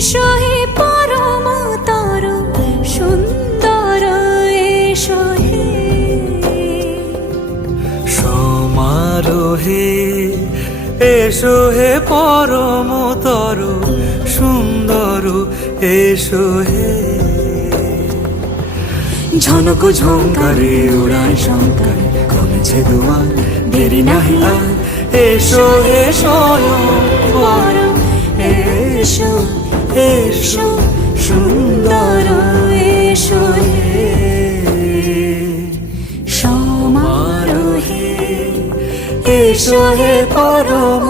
এসো হে পরমতর সুন্দর, এসো হে সমারোহে এসো হে পরমতর সুন্দর, এসো হে ঝনক ঝঙ্কারে উড়ায় শঙ্কার কমেছে দুয়ার, দেরি নাহি আর এসো হে স্বয়ংবর, এসো এসো সুন্দর, এসো হে সমারোহে এসো হে পরম